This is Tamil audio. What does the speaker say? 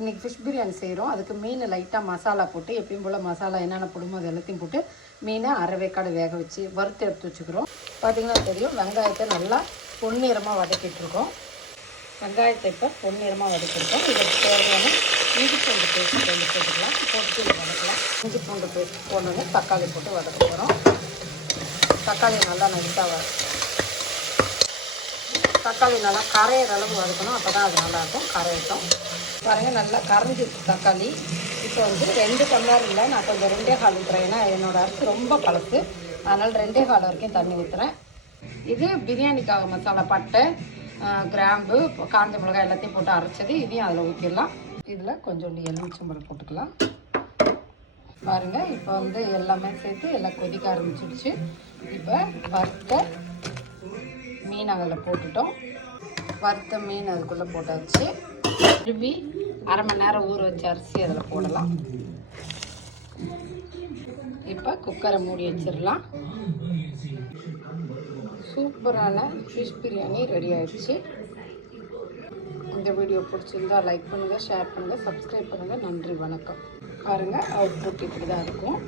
இன்றைக்கி ஃபிஷ் பிரியாணி செய்கிறோம். அதுக்கு மீன் லைட்டாக மசாலா போட்டு எப்பயும் போல் மசாலா என்னென்ன போடுமோ அது எல்லாத்தையும் போட்டு மீனை அரை வேக்காடு வேக வச்சு வறுத்து எடுத்து வச்சுக்கிறோம். பார்த்திங்கன்னா தெரியும், வெங்காயத்தை நல்லா பொன்னிறமாக வதக்கிட்டுருக்கோம். வெங்காயத்தை இப்போ பொன்னிறமாக வதக்கிருக்கோம். இதுக்கு தேவையான இஞ்சி பூண்டு பேஸ்ட் கொஞ்சம் போட்டுக்கலாம். போட்டு இதை வதக்கலாம். இஞ்சி பூண்டு பேஸ்ட் போடணுன்னு தக்காளி போட்டு வதக்க போகிறோம். தக்காளி நல்லா நைட்டாக தக்காளி நல்லா கரையிற அளவு வதக்கணும். அப்போ தான் அது நல்லாயிருக்கும். கரையட்டும். பாருங்கள், நல்லா கரைஞ்சிச்சு தக்காளி. இப்போ வந்து 2 டம்ளர் இல்லை, நான் கொஞ்சம் 2.25 ஊற்றுறேன். ஏன்னா என்னோடய அரிசி ரொம்ப பழசு, அதனால் 2.25 வரைக்கும் தண்ணி ஊற்றுறேன். இது பிரியாணிக்காக மசாலா, பட்டை, கிராம்பு, காஞ்ச மிளகாய் எல்லாத்தையும் போட்டு அரைச்சது. இதையும் அதில் ஊற்றிடலாம். இதில் கொஞ்சோண்டு எலுமிச்சம்பழம் போட்டுக்கலாம். பாருங்கள், இப்போ வந்து எல்லாமே சேர்த்து எல்லாம் கொதிக்க ஆரம்பிச்சிடுச்சு. இப்போ வறுத்த மீன் அதில் போட்டுட்டோம். வறுத்த மீன் அதுக்குள்ளே போட்டாச்சு. திரும்பி அரை மணி நேரம் ஊற வச்ச அரிசி அதில் போடலாம். இப்போ குக்கரை மூடி வச்சிடலாம். சூப்பரான ஃபிஷ் பிரியாணி ரெடி ஆகிடுச்சு. இந்த வீடியோ பிடிச்சிருந்தா லைக் பண்ணுங்கள், ஷேர் பண்ணுங்கள், சப்ஸ்கிரைப் பண்ணுங்கள். நன்றி, வணக்கம். பாருங்கள், அவுட்புட் இப்படி தான் இருக்கும்.